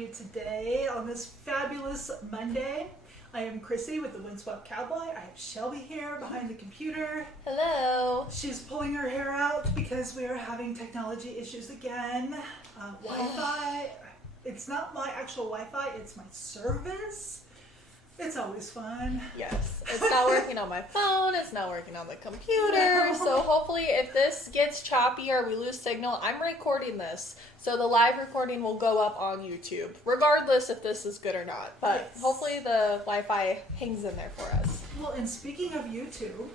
you today on this fabulous Monday. I am Krissy with the Windswept Cowboy. I have Shelby here behind the computer. Hello. She's pulling her hair out because we are having technology issues again. Wi-Fi. It's not my actual Wi-Fi, it's my service. It's always fun. Yes, it's not working on my phone, it's not working on the computer, so hopefully if this gets choppy or we lose signal, I'm recording this, so the live recording will go up on YouTube, regardless if this is good or not, but Yes. hopefully the Wi-Fi hangs in there for us. Well, and speaking of YouTube,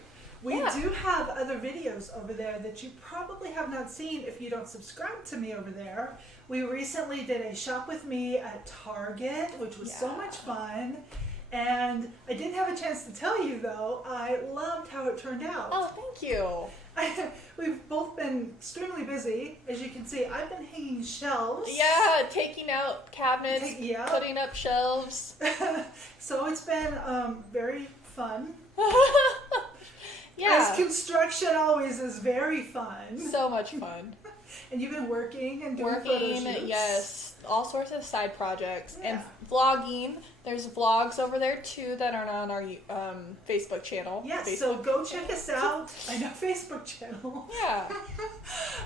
we Yeah. do have other videos over there that you probably have not seen if you don't subscribe to me over there. We recently did a shop with me at Target, which was so much fun. And I didn't have a chance to tell you though, I loved how it turned out. Oh, thank you. We've both been extremely busy. As you can see, I've been hanging shelves. Yeah, taking out cabinets, Yeah. putting up shelves. So it's been very fun. Yeah. As construction always is very fun. So much fun. And you've been working and doing photo shoots. Yes, all sorts of side projects Yeah. and vlogging. There's vlogs over there too that are on our Facebook channel. Yes, Facebook. so go check us out. I know Facebook channel. Yeah.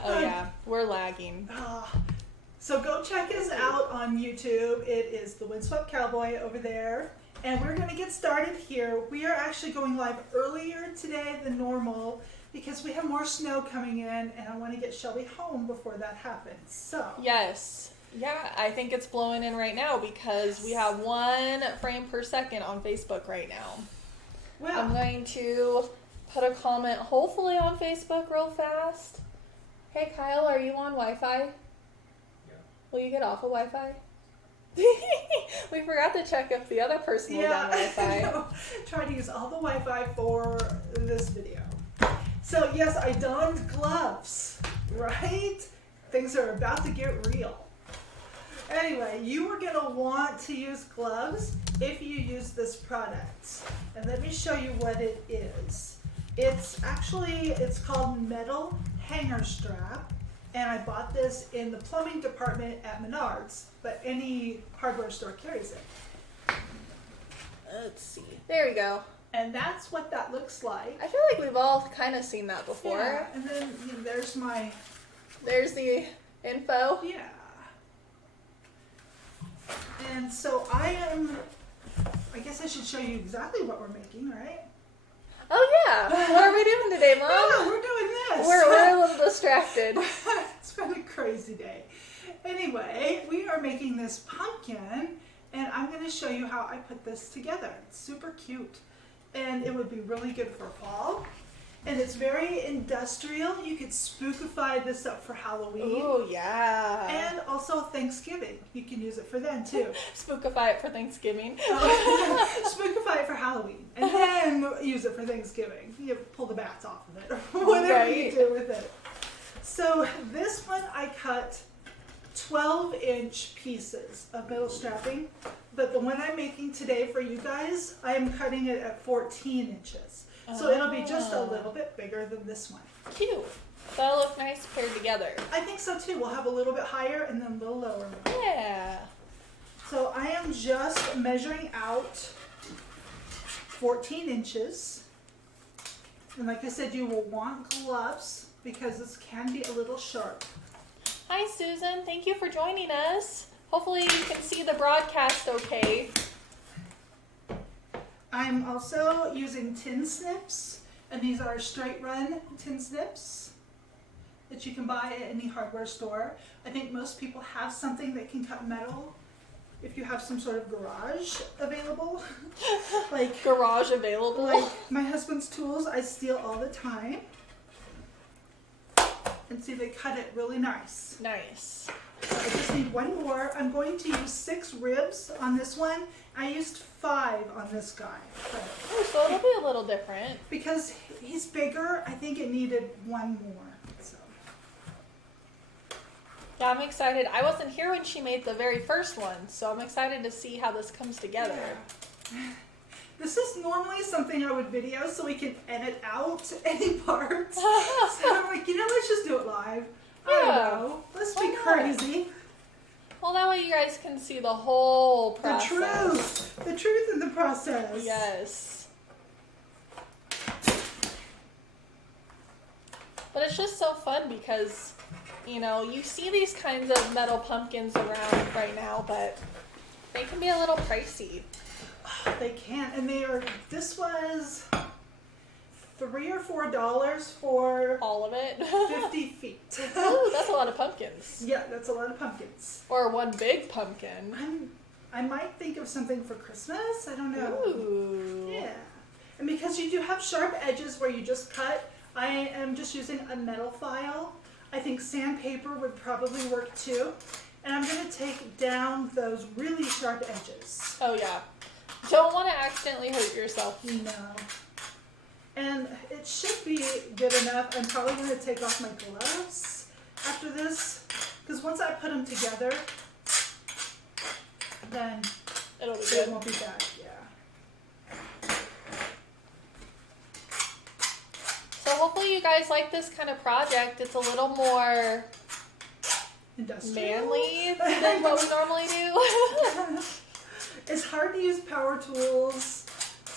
Oh yeah, we're lagging. So go check us out on YouTube. It is the Windswept Cowboy over there. And we're going to get started here. We are actually going live earlier today than normal because we have more snow coming in and I want to get Shelby home before that happens. So Yes. Yeah, I think it's blowing in right now because we have 1 frame per second on Facebook right now. well, I'm going to put a comment hopefully on Facebook real fast. Hey Kyle, are you on Wi-Fi? Yeah. Will you get off of Wi-Fi? We forgot to check if the other person was on Wi-Fi. No, try to use all the Wi-Fi for this video. So yes, I donned gloves, right? Things are about to get real. Anyway, you are going to want to use gloves if you use this product. And let me show you what it is. It's called Metal Hanger Strap. And I bought this in the plumbing department at Menards, but any hardware store carries it. Let's see. There we go. And that's what that looks like. I feel like we've all kind of seen that before. Yeah, and then there's my, There's the info. yeah. And so I guess I should show you exactly what we're making, right? Oh yeah. What are we doing today, Mom? Yeah, we're doing this. We're a little distracted. It's been a crazy day. Anyway, we are making this pumpkin, and I'm going to show you how I put this together. It's super cute, and it would be really good for fall. And it's very industrial. You could spookify this up for Halloween. Oh yeah. And also Thanksgiving. You can use it for then too. Spookify it for Thanksgiving. Spookify it for Halloween, and then use it for Thanksgiving. You pull the bats off of it, or whatever you do with it. So this one I cut 12-inch pieces of metal strapping, but the one I'm making today for you guys, I am cutting it at 14 inches. So it'll be just a little bit bigger than this one. Cute. That'll look nice paired together. I think so too. We'll have a little bit higher and then a little lower. Yeah. So I am just measuring out 14 inches. And like I said, you will want gloves because this can be a little sharp. Hi Susan, thank you for joining us. Hopefully you can see the broadcast okay. I'm also using tin snips, and these are straight run tin snips that you can buy at any hardware store. I think most people have something that can cut metal if you have some sort of garage available. like Garage available. Like my husband's tools, I steal all the time. And see, they cut it really nice. Nice. I just need one more. I'm going to use 6 ribs on this one. I used 5 on this guy. Oh, so it'll be a little different. Because he's bigger, I think it needed 1 more. So. Yeah, I'm excited. I wasn't here when she made the very first one, so I'm excited to see how this comes together. Yeah. This is normally something I would video so we can edit out any parts. So I'm like, let's just do it live. I don't know. Let's be crazy. Well, that way you guys can see the whole process. The truth in the process. Yes. But it's just so fun because, you know, you see these kinds of metal pumpkins around right now, but they can be a little pricey. They can, and this was $3 or $4 for all of it. 50 feet. Ooh, that's a lot of pumpkins. Yeah, that's a lot of pumpkins. Or one big pumpkin. I might think of something for Christmas. I don't know. Ooh. Yeah. And because you do have sharp edges where you just cut, I am just using a metal file. I think sandpaper would probably work too. And I'm going to take down those really sharp edges. Oh, yeah. Don't want to accidentally hurt yourself. No. And it should be good enough. I'm probably going to take off my gloves after this. Because once I put them together, then It'll be it good. won't be bad. Yeah. So hopefully you guys like this kind of project. It's a little more Industrial. manly than what we normally do. It's hard to use power tools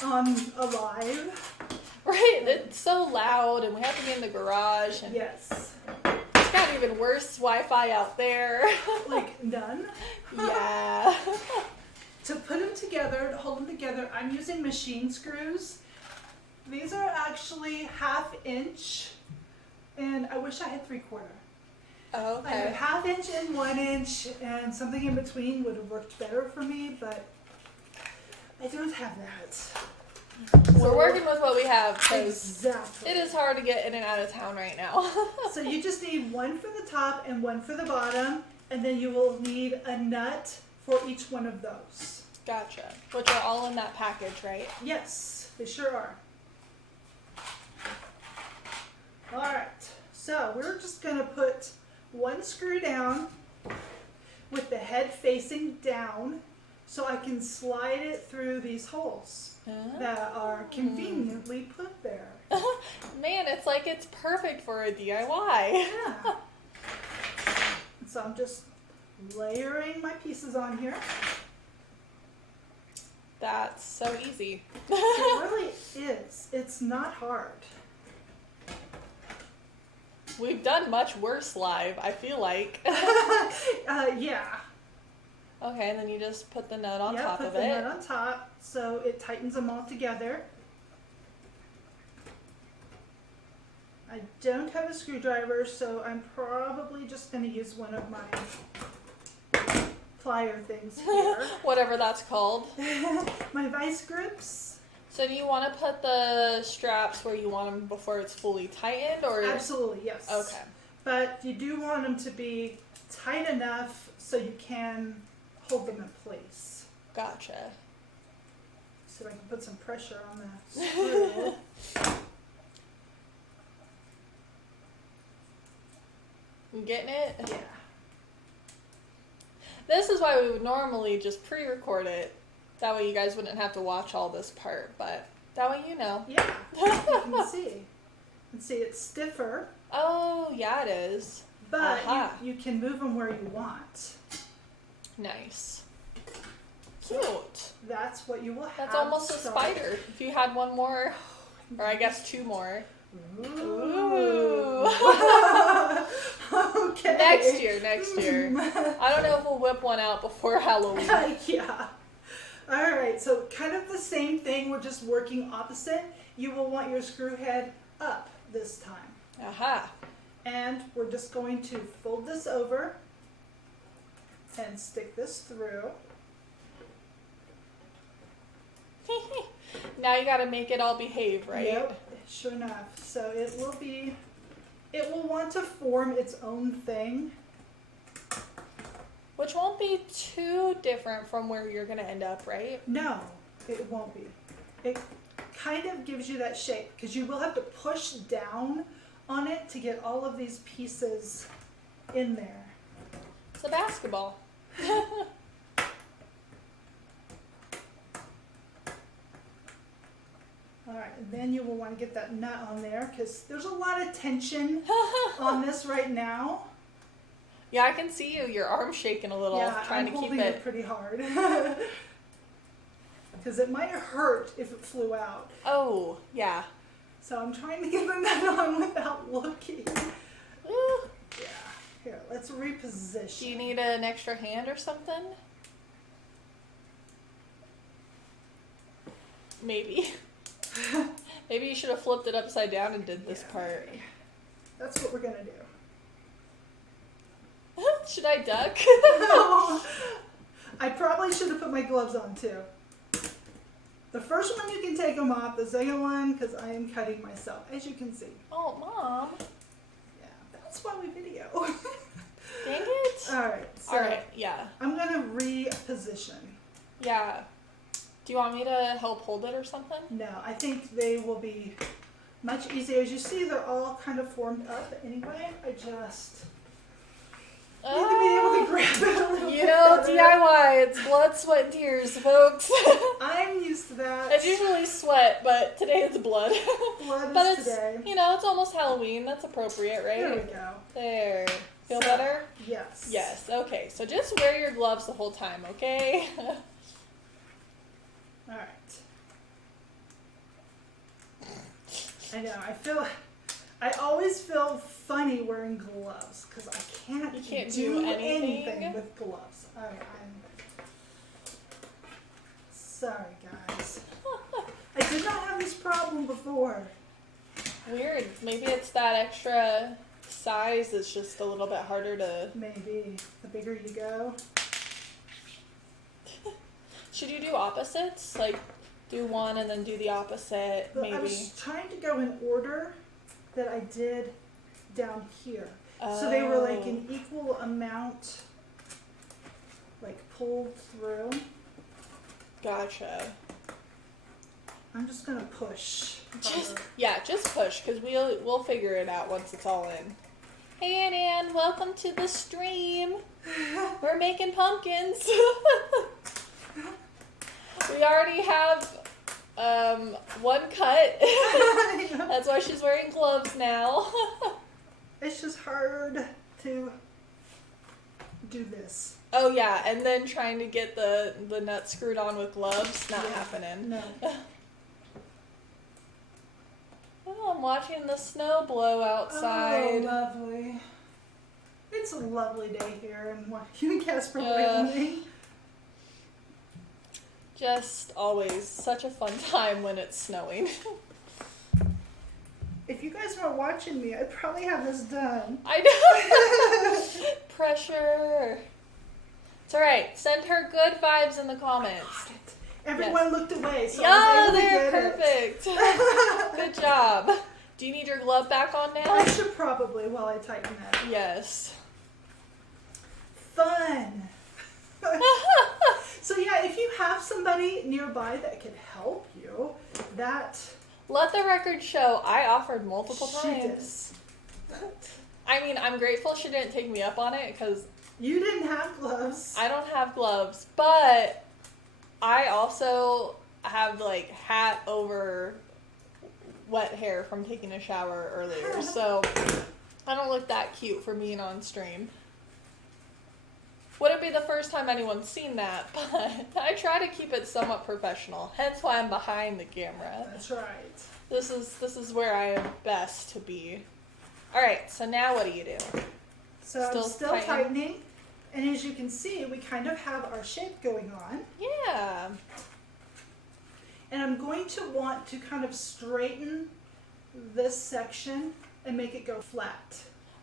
on a live. Right? It's so loud and we have to be in the garage. And Yes. it's got even worse Wi-Fi out there. Like none. Yeah. To put them together, to hold them together, I'm using machine screws. These are actually 1/2 inch, and I wish I had 3/4. Okay. I have 1/2 inch and 1 inch, and something in between would have worked better for me, but I don't have that. We're working with what we have because Exactly. it is hard to get in and out of town right now. So you just need one for the top and one for the bottom, and then you will need a nut for each one of those. Gotcha. Which are all in that package, right? Yes, they sure are. Alright, so we're just going to put one screw down with the head facing down so I can slide it through these holes that are conveniently put there. Man, it's like it's perfect for a DIY. Yeah. So I'm just layering my pieces on here. That's so easy. It really is. It's not hard. We've done much worse live, I feel like. Yeah. Okay, and then you just put the nut on top put of the it. nut on top so it tightens them all together. I don't have a screwdriver, so I'm probably just going to use one of my plier things here. Whatever that's called. My vice grips. So do you want to put the straps where you want them before it's fully tightened, or? Absolutely, yes. Okay. But you do want them to be tight enough so you can hold them in place. Gotcha. So I can put some pressure on the screw. You getting it? Yeah. This is why we would normally just pre-record it. That way you guys wouldn't have to watch all this part, but that way you know. Yeah, you can see. And see, it's stiffer, Oh, yeah, it is. but Aha. you can move them where you want. Nice. So Cute. that's what you will have. That's almost a start. spider. If you had one more, or I guess 2 more. Ooh. Okay. Next year. I don't know if we'll whip one out before Halloween. Yeah. All right, so kind of the same thing. We're just working opposite. You will want your screw head up this time. Aha. And we're just going to fold this over and stick this through. Now you gotta make it all behave, right? Yep, sure enough. So it will want to form its own thing. Which won't be too different from where you're gonna end up, right? No, it won't be. It kind of gives you that shape because you will have to push down on it to get all of these pieces in there. It's a basketball. All right, and then you will want to get that nut on there because there's a lot of tension on this right now. Yeah, I can see you. Your arm's shaking a little, Yeah, trying I'm to keep holding it pretty hard. Because it might hurt if it flew out. Oh, yeah. So I'm trying to get the net on without looking. Ooh. Yeah. Here, let's reposition. Do you need an extra hand or something? Maybe. Maybe you should have flipped it upside down and did this part. Maybe. That's what we're gonna do. Should I duck? I probably should have put my gloves on too. The first one you can take them off. The second one, because I am cutting myself, as you can see. Oh, Mom. Yeah, that's why we video. Dang it. All right. So All right, yeah. I'm gonna reposition. Yeah. Do you want me to help hold it or something? No, I think they will be much easier. As you see, they're all kind of formed up anyway. I just need to be able to grab it a little bit You know, better. DIY, it's blood, sweat, and tears, folks. I'm used to that. It's usually sweat, but today it's blood. Blood But is it's, today. you know, it's almost Halloween. That's appropriate, right? There we go. There. Feel So, better? Yes. Yes. Okay. So just wear your gloves the whole time, okay? All right. I know. I always feel funny wearing gloves because I can't, You can't do do anything? anything with gloves. All right, I'm sorry, guys. I did not have this problem before. Weird. Maybe it's that extra size is just a little bit harder to... Maybe the bigger you go. Should you do opposites? Like, do one and then do the opposite, But maybe? I was trying to go in order that I did down here. So they were like an equal amount, like pulled through. Gotcha. I'm just gonna push. Just push, because we'll figure it out once it's all in. Hey, Ann, welcome to the stream. We're making pumpkins. We already have one cut. That's why she's wearing gloves now. It's just hard to do this. Oh yeah, and then trying to get the nut screwed on with gloves, not happening. No. Oh, I'm watching the snow blow outside. Oh, lovely. It's a lovely day here and you and Casper filming. Just always such a fun time when it's snowing. If you guys weren't watching me, I'd probably have this done. I know. Pressure. It's alright. Send her good vibes in the comments. Everyone looked away, so I Yeah, was able to they're get perfect. Good job. Do you need your glove back on it. now? I should probably while I tighten it. Yes. Fun. So yeah, if you have somebody nearby that can help you, that Let the record show I offered multiple she times. did. I mean, I'm grateful she didn't take me up on it because You didn't have gloves. I don't have gloves, but I also have like hat over wet hair from taking a shower earlier, so I don't look that cute for being on stream. Wouldn't be the first time anyone's seen that, but I try to keep it somewhat professional. Hence why I'm behind the camera. That's right. This is where I am best to be. All right, so now what do you do? So I'm still tightening, and as you can see, we kind of have our shape going on. Yeah. And I'm going to want to kind of straighten this section and make it go flat.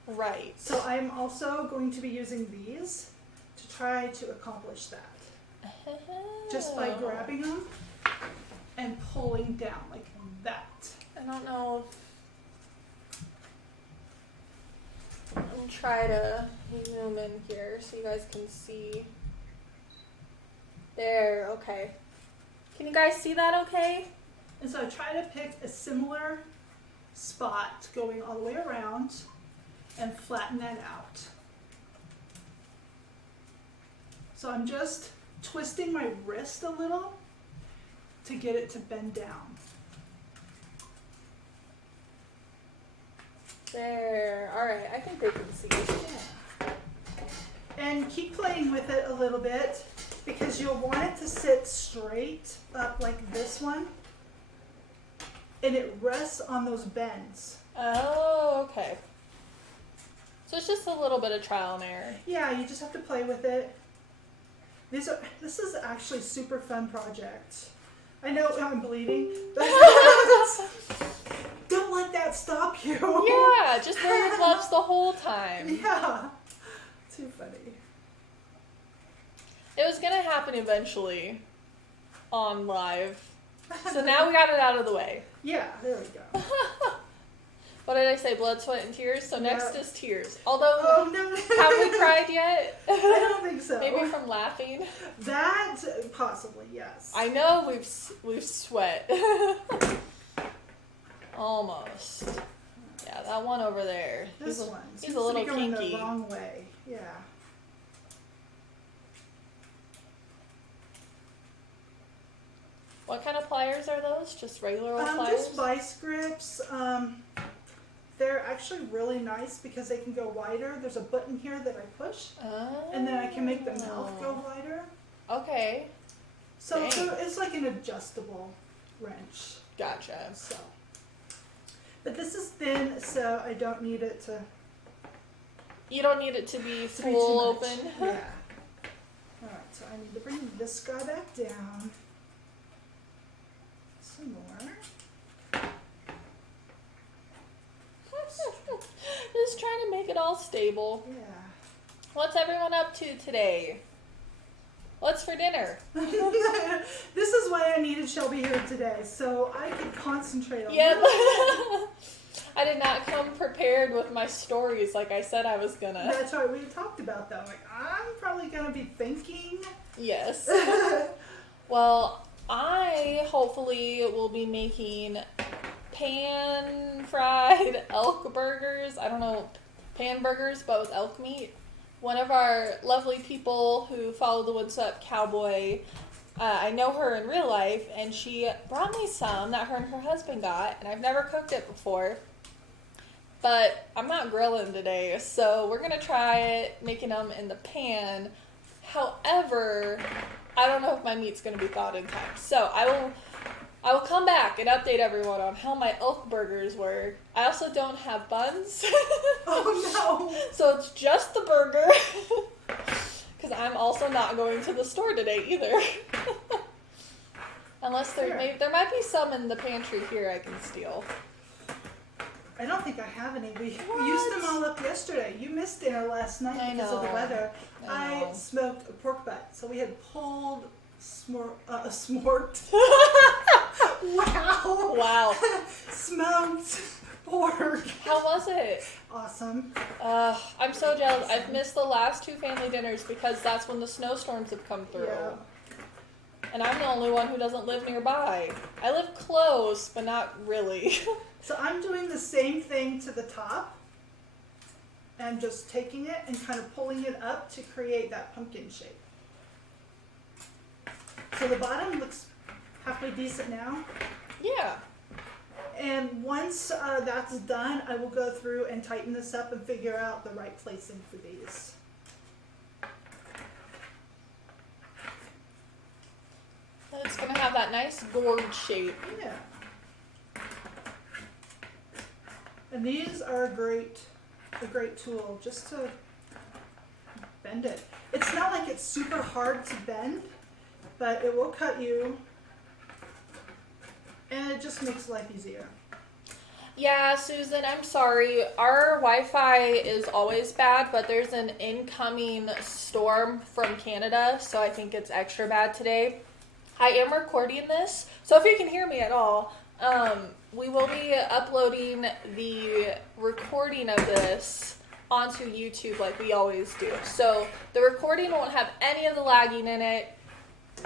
Right. So I'm also going to be using these to try to accomplish that. Just by grabbing them and pulling down like that. I don't know. I'll try to zoom in here so you guys can see. There, okay. Can you guys see that okay? And so I try to pick a similar spot going all the way around and flatten that out. So I'm just twisting my wrist a little to get it to bend down. There, alright, I think they can see. Yeah. And keep playing with it a little bit because you'll want it to sit straight up like this one. And it rests on those bends. Oh, okay. So it's just a little bit of trial and error. Yeah, you just have to play with it. This is actually a super fun project. I know I'm bleeding, but don't let that stop you. Yeah, just wear your gloves the whole time. Yeah. Too funny. It was gonna happen eventually on live. So now we got it out of the way. Yeah, there we go. What did I say? Blood, sweat, and tears? So next is tears. Although, Oh no. have we cried yet? I don't think so. Maybe from laughing. That possibly, yes. I know we've sweat. Almost. Yeah, that one over there. This one He's seems a little to be going kinky. the wrong way. Yeah. What kind of pliers are those? Just regular old pliers? Just vice grips. They're actually really nice because they can go wider. There's a button here that I push, and then I can make the mouth go wider. Okay. So Dang. it's like an adjustable wrench. Gotcha. So, but this is thin, so I don't need it to You don't need it to be be full too much. open. Yeah. All right, so I need to bring this guy back down. Some more. Just trying to make it all stable. Yeah. What's everyone up to today? What's for dinner? This is why I needed Shelby here today, so I could concentrate on Yep. that. I did not come prepared with my stories like I said I was gonna. That's right, we talked about that. Like, I'm probably gonna be thinking. Yes. Well, I hopefully will be making pan-fried elk burgers. I don't know, pan burgers, but with elk meat. One of our lovely people who follow the Woods Up Cowboy, I know her in real life, and she brought me some that her and her husband got, and I've never cooked it before. But I'm not grilling today, so we're going to try it, making them in the pan. However, I don't know if my meat's going to be thawed in time. So I will come back and update everyone on how my elk burgers were. I also don't have buns. Oh no! So it's just the burger. Because I'm also not going to the store today either. Unless there might be some in the pantry here I can steal. I don't think I have any. We used them all up yesterday. You missed dinner last night because of the weather. I smoked a pork butt, so we had pulled smoked. Wow. Smoked pork. How was it? Awesome. I'm so jealous. I've missed the last two family dinners because that's when the snowstorms have come through. Yeah. And I'm the only one who doesn't live nearby. I live close, but not really. So I'm doing the same thing to the top. I'm just taking it and kind of pulling it up to create that pumpkin shape. So the bottom looks halfway decent now. Yeah. And once that's done, I will go through and tighten this up and figure out the right placing for these. It's going to have that nice gourd shape. Yeah. And these are a great tool just to bend it. It's not like it's super hard to bend, but it will cut you, and it just makes life easier. Yeah, Susan, I'm sorry. Our Wi-Fi is always bad, but there's an incoming storm from Canada, so I think it's extra bad today. I am recording this, so if you can hear me at all, we will be uploading the recording of this onto YouTube like we always do. So the recording won't have any of the lagging in it,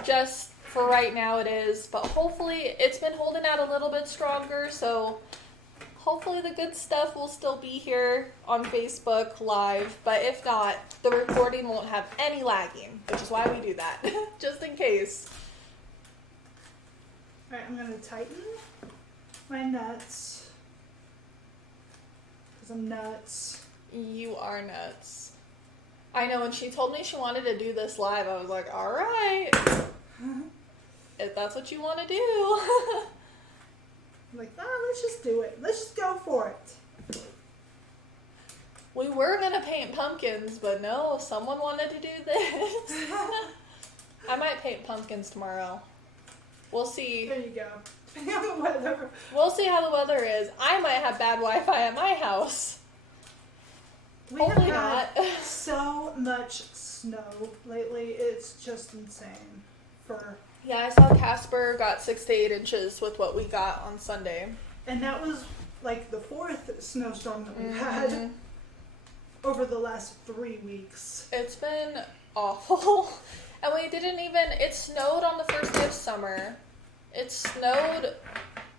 just for right now it is, but hopefully it's been holding out a little bit stronger, so hopefully the good stuff will still be here on Facebook Live, but if not, the recording won't have any lagging, which is why we do that, just in case. Alright, I'm going to tighten my nuts, because I'm nuts. You are nuts. I know, when she told me she wanted to do this live, I was like, all right. If that's what you want to do. I'm like, let's just do it. Let's just go for it. We were going to paint pumpkins, but no, someone wanted to do this. I might paint pumpkins tomorrow. We'll see. There you go. Depending on the weather. We'll see how the weather is. I might have bad Wi-Fi at my house. We Hopefully have not. had so much snow lately. It's just insane. Yeah, I saw Casper got 6 to 8 inches with what we got on Sunday. And that was like the 4th snowstorm that we've had over the last 3 weeks. It's been awful. And we didn't even, it snowed on the first day of summer. It snowed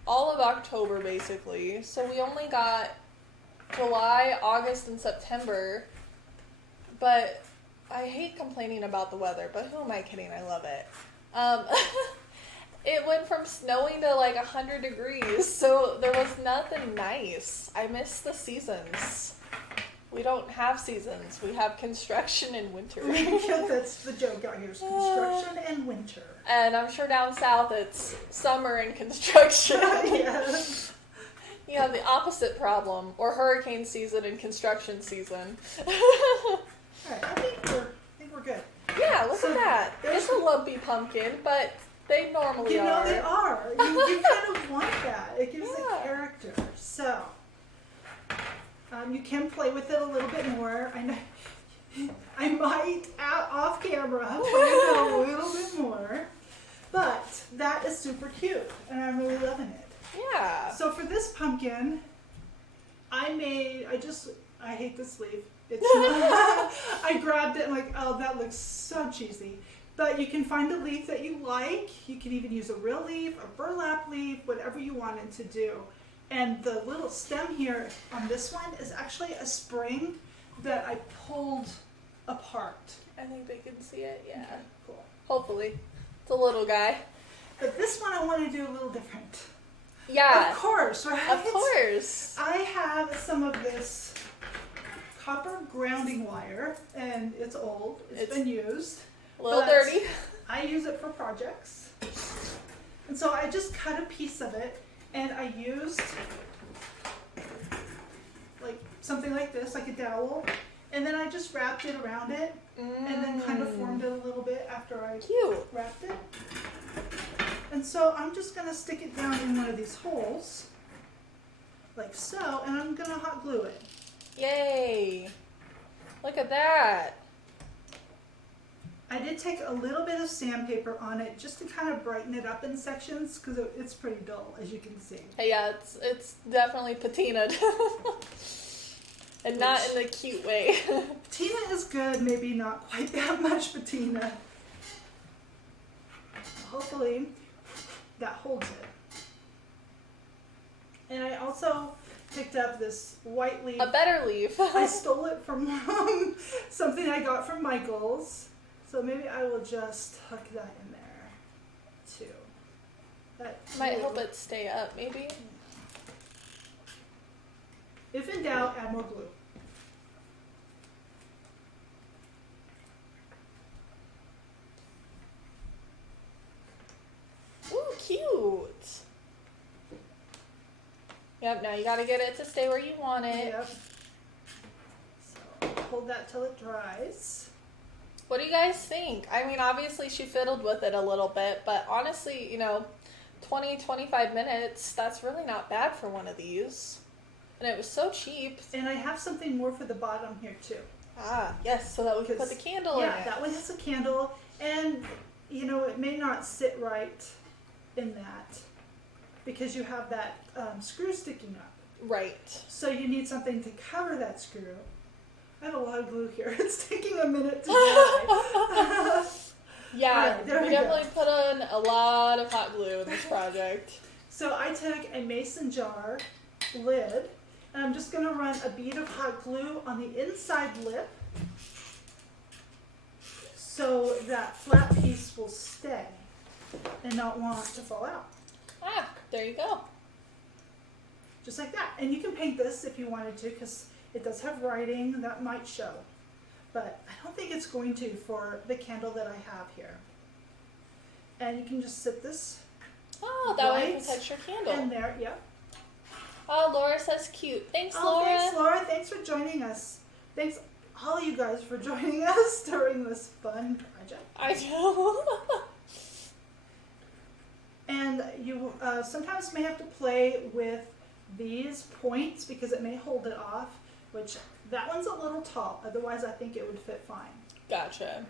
all of October basically. So we only got July, August, and September. But I hate complaining about the weather, but who am I kidding? I love it. It went from snowing to like 100 degrees, so there was nothing nice. I miss the seasons. We don't have seasons. We have construction and winter. Yeah, that's the joke out here, is construction and winter. And I'm sure down south it's summer and construction. Yeah. You have the opposite problem, or hurricane season and construction season. Alright, I think we're good. Yeah, look So at that. there's- It's a lumpy pumpkin, but they normally You know, are. they are. You kind of want that. It gives Yeah. it character. So, you can play with it a little bit more. I know I might, off camera, play with it a little bit more. But that is super cute, and I'm really loving it. Yeah. So for this pumpkin, I hate the sleeve. It's I grabbed it and like, oh, that looks so cheesy. But you can find a leaf that you like. You can even use a real leaf, a burlap leaf, whatever you wanted to do. And the little stem here on this one is actually a spring that I pulled apart. I think they can see it, yeah. Okay, cool. Hopefully. It's a little guy. But this one I want to do a little different. Yeah. Of course, right? Of course. I have some of this copper grounding wire, and it's old. It's been used. A little but dirty. I use it for projects. And so I just cut a piece of it, and I used like something like this, like a dowel, and then I just wrapped it around it, and then kind of formed it a little bit after I Cute. wrapped it. And so I'm just going to stick it down in one of these holes, like so, and I'm going to hot glue it. Yay. Look at that. I did take a little bit of sandpaper on it just to kind of brighten it up in sections because it's pretty dull, as you can see. Hey, yeah, it's definitely patinaed. And not in the cute way. Patina is good, maybe not quite that much patina. Hopefully that holds it. And I also picked up this white leaf. A better leaf. I stole it from something I got from Michael's. So maybe I will just hook that in there too. That Might help it stay up, maybe. If in doubt, add more glue. Ooh, cute. Yep, now you gotta get it to stay where you want it. Yep. So hold that till it dries. What do you guys think? I mean, obviously she fiddled with it a little bit, but honestly, 20, 25 minutes, that's really not bad for one of these. And it was so cheap. And I have something more for the bottom here too. Ah, yes, so that we can put the candle in Yeah, it. that one has a candle, and it may not sit right in that because you have that screw sticking up. Right. So you need something to cover that screw. I have a lot of glue here. It's taking a minute to dry. Yeah, Alright, there we we go. definitely put on a lot of hot glue in this project. So I took a mason jar lid, and I'm just going to run a bead of hot glue on the inside lip so that flat piece will stay and not want to fall out. Ah, there you go. Just like that. And you can paint this if you wanted to because it does have writing that might show. but I don't think it's going to for the candle that I have here. And you can just sit this Oh, that way you can touch your candle. in there. Yep. Oh, Laura says cute. Thanks, Oh, Laura. thanks, Laura. Thanks for joining us. Thanks, all you guys, for joining us during this fun project. I know. And you sometimes may have to play with these points because it may hold it off, which that one's a little tall. Otherwise, I think it would fit fine. Gotcha.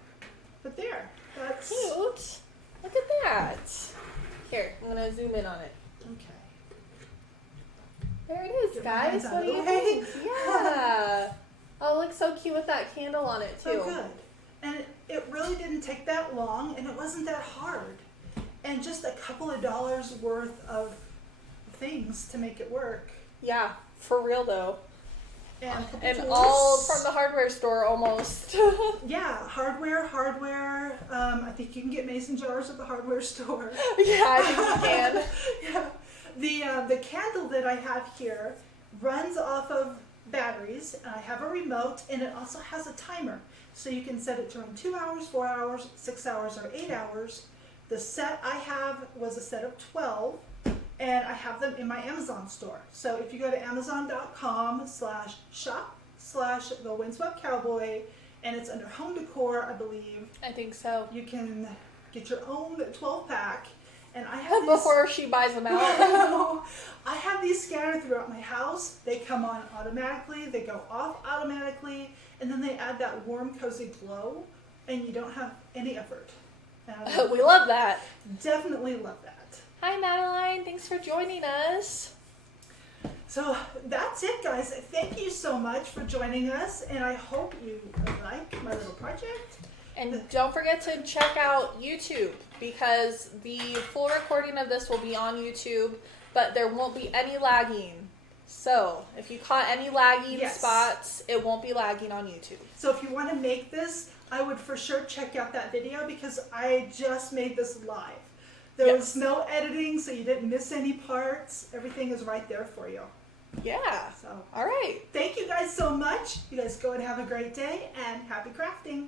But there, that's Cute. Look at that. Here, I'm going to zoom in on it. okay. There it is, Get my guys. hands out What of do the you way. think? Yeah. Oh, it looks so cute with that candle on it, too. So good. And it really didn't take that long, and it wasn't that hard. And just a couple of dollars worth of things to make it work. Yeah, for real, though. And a couple And tools. all from the hardware store, almost. Yeah, hardware. I think you can get mason jars at the hardware store. Yeah, I think you can. Yeah. The candle that I have here runs off of batteries. I have a remote, and it also has a timer. So you can set it to run 2 hours, 4 hours, 6 hours, or 8 hours. The set I have was a set of 12, and I have them in my Amazon store. So if you go to amazon.com/shop/the Windswept Cowboy, and it's under home decor, I believe, I think so. you can get your own 12-pack. And I have these, Before she buys them out. I have these scattered throughout my house. They come on automatically, they go off automatically, and then they add that warm, cozy glow, and you don't have any effort. We love that. Definitely love that. Hi, Madeline. Thanks for joining us. So that's it, guys. Thank you so much for joining us, and I hope you like my little project. And don't forget to check out YouTube, because the full recording of this will be on YouTube, but there won't be any lagging. So if you caught any lagging spots, it won't be lagging on YouTube. So if you want to make this, I would for sure check out that video, because I just made this live. There was no editing, so you didn't miss any parts. Everything is right there for you. Yeah. So, all right. thank you guys so much. You guys go and have a great day, and happy crafting.